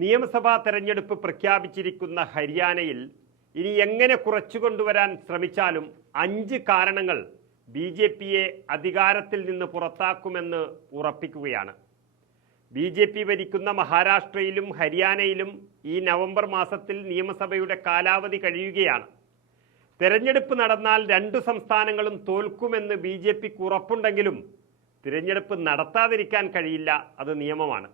നിയമസഭാ തെരഞ്ഞെടുപ്പ് പ്രഖ്യാപിച്ചിരിക്കുന്ന ഹരിയാനയിൽ ഇനി എങ്ങനെ കുറച്ചു കൊണ്ടുവരാൻ ശ്രമിച്ചാലും അഞ്ച് കാരണങ്ങൾ ബി ജെ പിയെ അധികാരത്തിൽ നിന്ന് പുറത്താക്കുമെന്ന് ഉറപ്പിക്കുകയാണ്. ബി ജെ പി ഭരിക്കുന്ന മഹാരാഷ്ട്രയിലും ഹരിയാനയിലും ഈ നവംബർ മാസത്തിൽ നിയമസഭയുടെ കാലാവധി കഴിയുകയാണ്. തെരഞ്ഞെടുപ്പ് നടന്നാൽ രണ്ടു സംസ്ഥാനങ്ങളും തോൽക്കുമെന്ന് ബി ജെ പിക്ക് ഉറപ്പുണ്ടെങ്കിലും തിരഞ്ഞെടുപ്പ് നടത്താതിരിക്കാൻ കഴിയില്ല അത് നിയമമാണ്.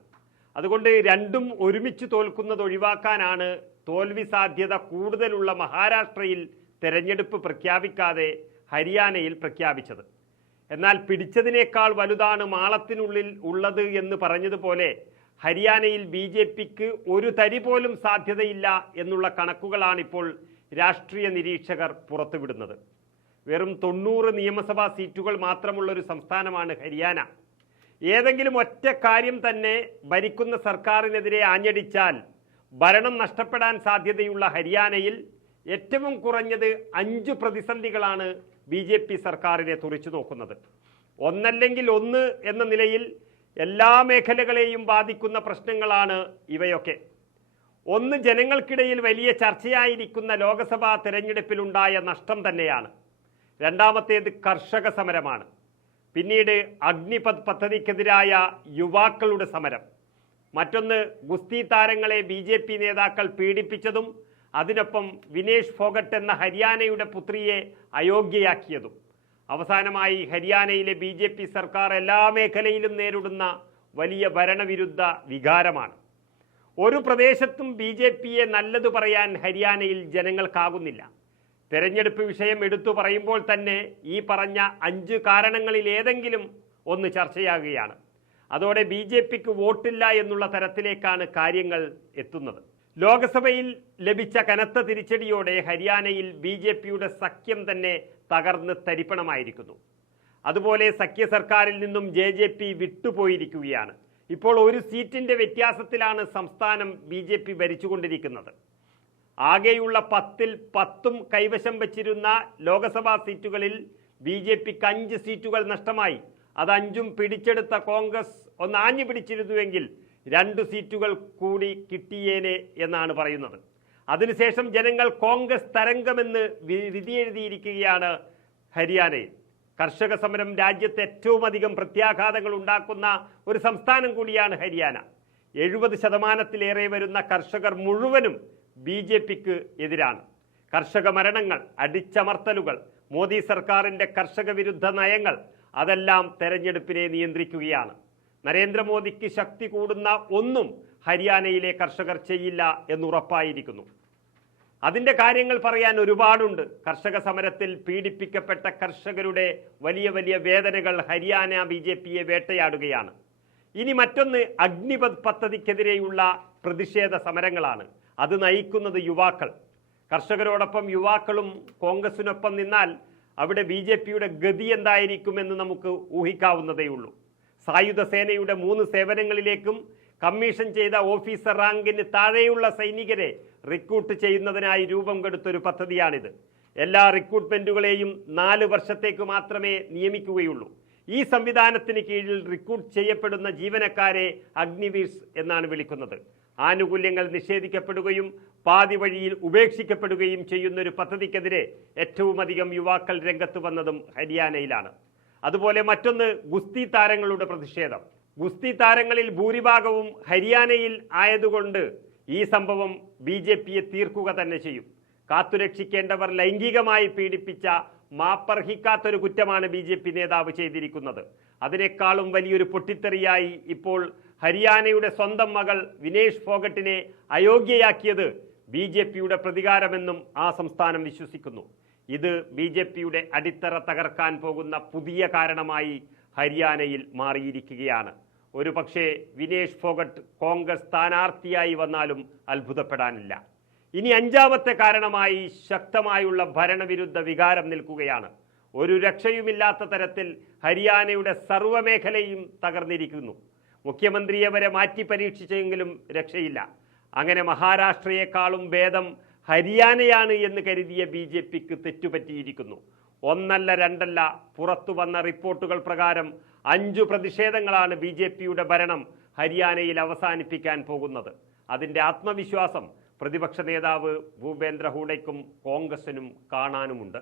അതുകൊണ്ട് രണ്ടും ഒരുമിച്ച് തോൽക്കുന്നത് ഒഴിവാക്കാനാണ് തോൽവി സാധ്യത കൂടുതലുള്ള മഹാരാഷ്ട്രയിൽ തെരഞ്ഞെടുപ്പ് പ്രഖ്യാപിക്കാതെ ഹരിയാനയിൽ പ്രഖ്യാപിച്ചത്. എന്നാൽ പിടിച്ചതിനേക്കാൾ വലുതാണ് മാളത്തിനുള്ളിൽ ഉള്ളത് എന്ന് പറഞ്ഞതുപോലെ ഹരിയാനയിൽ ബി ജെ പിക്ക് ഒരു തരി പോലും സാധ്യതയില്ല എന്നുള്ള കണക്കുകളാണിപ്പോൾ രാഷ്ട്രീയ നിരീക്ഷകർ പുറത്തുവിടുന്നത്. വെറും തൊണ്ണൂറ് നിയമസഭാ സീറ്റുകൾ മാത്രമുള്ള ഒരു സംസ്ഥാനമാണ് ഹരിയാന. ഏതെങ്കിലും ഒറ്റ കാര്യം തന്നെ ഭരിക്കുന്ന സർക്കാരിനെതിരെ ആഞ്ഞടിച്ചാൽ ഭരണം നഷ്ടപ്പെടാൻ സാധ്യതയുള്ള ഹരിയാനയിൽ ഏറ്റവും കുറഞ്ഞത് അഞ്ച് പ്രതിസന്ധികളാണ് ബി ജെ പി സർക്കാരിനെ തുറച്ചു നോക്കുന്നത്. ഒന്നല്ലെങ്കിൽ ഒന്ന് എന്ന നിലയിൽ എല്ലാ മേഖലകളെയും ബാധിക്കുന്ന പ്രശ്നങ്ങളാണ് ഇവയൊക്കെ. ഒന്ന് ജനങ്ങൾക്കിടയിൽ വലിയ ചർച്ചയായിരിക്കുന്ന ലോക്സഭാ തെരഞ്ഞെടുപ്പിലുണ്ടായ നഷ്ടം തന്നെയാണ്. രണ്ടാമത്തേത് കർഷക സമരമാണ്. പിന്നീട് അഗ്നിപത് പദ്ധതിക്കെതിരായ യുവാക്കളുടെ സമരം. മറ്റൊന്ന് ഗുസ്തി താരങ്ങളെ ബി ജെ പി നേതാക്കൾ പീഡിപ്പിച്ചതും അതിനൊപ്പം വിനേഷ് ഫോഗട്ട് എന്ന ഹരിയാനയുടെ പുത്രിയെ അയോഗ്യയാക്കിയതും. അവസാനമായി ഹരിയാനയിലെ ബി ജെ പി സർക്കാർ എല്ലാ മേഖലയിലും നേരിടുന്ന വലിയ ഭരണവിരുദ്ധ വികാരമാണ്. ഒരു പ്രദേശത്തും ബി ജെ പിയെ നല്ലത് പറയാൻ ഹരിയാനയിൽ ജനങ്ങൾക്കാകുന്നില്ല. തെരഞ്ഞെടുപ്പ് വിഷയം എടുത്തു പറയുമ്പോൾ തന്നെ ഈ പറഞ്ഞ അഞ്ച് കാരണങ്ങളിൽ ഏതെങ്കിലും ഒന്ന് ചർച്ചയാകുകയാണ്. അതോടെ ബി ജെ പിക്ക് വോട്ടില്ല എന്നുള്ള തരത്തിലേക്കാണ് കാര്യങ്ങൾ എത്തുന്നത്. ലോക്സഭയിൽ ലഭിച്ച കനത്ത തിരിച്ചടിയോടെ ഹരിയാനയിൽ ബി ജെ പിയുടെ സഖ്യം തന്നെ തകർന്ന് തരിപ്പണമായിരിക്കുന്നു. അതുപോലെ സഖ്യ സർക്കാരിൽ നിന്നും ജെ ജെ പി വിട്ടുപോയിരിക്കുകയാണ്. ഇപ്പോൾ ഒരു സീറ്റിന്റെ വ്യത്യാസത്തിലാണ് സംസ്ഥാനം ബി ജെ പി ഭരിച്ചുകൊണ്ടിരിക്കുന്നത്. ആകെയുള്ള പത്തിൽ പത്തും കൈവശം വച്ചിരുന്ന ലോക്സഭാ സീറ്റുകളിൽ ബി ജെ പിക്ക് അഞ്ച് സീറ്റുകൾ നഷ്ടമായി. അത് അഞ്ചും പിടിച്ചെടുത്ത കോൺഗ്രസ് ഒന്ന് ആഞ്ഞു പിടിച്ചിരുന്നുവെങ്കിൽ രണ്ട് സീറ്റുകൾ കൂടി കിട്ടിയേനെ എന്നാണ് പറയുന്നത്. അതിനുശേഷം ജനങ്ങൾ കോൺഗ്രസ് തരംഗമെന്ന് വിധിയെഴുതിയിരിക്കുകയാണ് ഹരിയാനയിൽ. കർഷക സമരം രാജ്യത്ത് ഏറ്റവും അധികം പ്രത്യാഘാതങ്ങൾ ഉണ്ടാക്കുന്ന ഒരു സംസ്ഥാനം കൂടിയാണ് ഹരിയാന. എഴുപത് ശതമാനത്തിലേറെ വരുന്ന കർഷകർ മുഴുവനും ബി ജെ പിക്ക് എതിരാണ്. കർഷക മരണങ്ങൾ അടിച്ചമർത്തലുകൾ മോദി സർക്കാരിന്റെ കർഷക വിരുദ്ധ നയങ്ങൾ അതെല്ലാം തെരഞ്ഞെടുപ്പിനെ നിയന്ത്രിക്കുകയാണ്. നരേന്ദ്രമോദിക്ക് ശക്തി കൂടുന്ന ഒന്നും ഹരിയാനയിലെ കർഷകർ ചെയ്യില്ല എന്നുറപ്പായിരിക്കുന്നു അതിന്റെ കാര്യങ്ങൾ പറയാൻ ഒരുപാടുണ്ട്. കർഷക സമരത്തിൽ പീഡിപ്പിക്കപ്പെട്ട കർഷകരുടെ വലിയ വലിയ വേദനകൾ ഹരിയാന ബി ജെ പിയെ വേട്ടയാടുകയാണ്. ഇനി മറ്റൊന്ന് അഗ്നിപത് പദ്ധതിക്കെതിരെയുള്ള പ്രതിഷേധ സമരങ്ങളാണ്. അത് നയിക്കുന്നത് യുവാക്കൾ. കർഷകരോടൊപ്പം യുവാക്കളും കോൺഗ്രസിനൊപ്പം നിന്നാൽ അവിടെ ബി ജെ പിയുടെ ഗതി എന്തായിരിക്കുമെന്ന് നമുക്ക് ഊഹിക്കാവുന്നതേയുള്ളൂ സായുധ സേനയുടെ മൂന്ന് സേവനങ്ങളിലേക്കും കമ്മീഷൻ ചെയ്ത ഓഫീസർ റാങ്കിന് താഴെയുള്ള സൈനികരെ റിക്രൂട്ട് ചെയ്യുന്നതിനായി രൂപം കൊടുത്തൊരു പദ്ധതിയാണിത്. എല്ലാ റിക്രൂട്ട്മെന്റുകളെയും നാല് വർഷത്തേക്ക് മാത്രമേ നിയമിക്കുകയുള്ളൂ. ഈ സംവിധാനത്തിന് കീഴിൽ റിക്രൂട്ട് ചെയ്യപ്പെടുന്ന ജീവനക്കാരെ അഗ്നിവീർസ് എന്നാണ് വിളിക്കുന്നത്. ആനുകൂല്യങ്ങൾ നിഷേധിക്കപ്പെടുകയും പാതി വഴിയിൽ ഉപേക്ഷിക്കപ്പെടുകയും ചെയ്യുന്ന ഒരു പദ്ധതിക്കെതിരെ ഏറ്റവുമധികം യുവാക്കൾ രംഗത്ത് വന്നതും ഹരിയാനയിലാണ്. അതുപോലെ മറ്റൊന്ന് ഗുസ്തി താരങ്ങളുടെ പ്രതിഷേധം. ഗുസ്തി താരങ്ങളിൽ ഭൂരിഭാഗവും ഹരിയാനയിൽ ആയതുകൊണ്ട് ഈ സംഭവം ബി ജെ പിയെ തീർക്കുക തന്നെ ചെയ്യും. കാത്തുരക്ഷിക്കേണ്ടവർ ലൈംഗികമായി പീഡിപ്പിച്ച മാപ്പർഹിക്കാത്തൊരു കുറ്റമാണ് ബി നേതാവ് ചെയ്തിരിക്കുന്നത്. അതിനേക്കാളും വലിയൊരു പൊട്ടിത്തെറിയായി ഇപ്പോൾ ഹരിയാനയുടെ സ്വന്തം മകൾ വിനേഷ് ഫോഗട്ടിനെ അയോഗ്യയാക്കിയത് ബി ജെ പിയുടെ പ്രതികാരമെന്നും ആ സംസ്ഥാനം വിശ്വസിക്കുന്നു. ഇത് ബി ജെ പിയുടെ അടിത്തറ തകർക്കാൻ പോകുന്ന പുതിയ കാരണമായി ഹരിയാനയിൽ മാറിയിരിക്കുകയാണ്. ഒരു പക്ഷേ വിനേഷ് ഫോഗട്ട് കോൺഗ്രസ് സ്ഥാനാർത്ഥിയായി വന്നാലും അത്ഭുതപ്പെടാനില്ല. ഇനി അഞ്ചാമത്തെ കാരണമായി ശക്തമായുള്ള ഭരണവിരുദ്ധ വികാരം നിൽക്കുകയാണ്. ഒരു രക്ഷയുമില്ലാത്ത തരത്തിൽ ഹരിയാനയുടെ സർവമേഖലയും തകർന്നിരിക്കുന്നു. മുഖ്യമന്ത്രിയെ വരെ മാറ്റി പരീക്ഷിച്ചെങ്കിലും രക്ഷയില്ല. അങ്ങനെ മഹാരാഷ്ട്രയെക്കാളും ഭേദം ഹരിയാനയാണ് എന്ന് കരുതിയ ബി ജെ പിക്ക് തെറ്റുപറ്റിയിരിക്കുന്നു. ഒന്നല്ല രണ്ടല്ല പുറത്തു വന്ന റിപ്പോർട്ടുകൾ പ്രകാരം അഞ്ചു പ്രതിഷേധങ്ങളാണ് ബി ജെ പിയുടെ ഭരണം ഹരിയാനയിൽ അവസാനിപ്പിക്കാൻ പോകുന്നത്. അതിന്റെ ആത്മവിശ്വാസം പ്രതിപക്ഷ നേതാവ് ഭൂപേന്ദ്ര ഹൂഡയ്ക്കും കോൺഗ്രസിനും കാണാനുമുണ്ട്.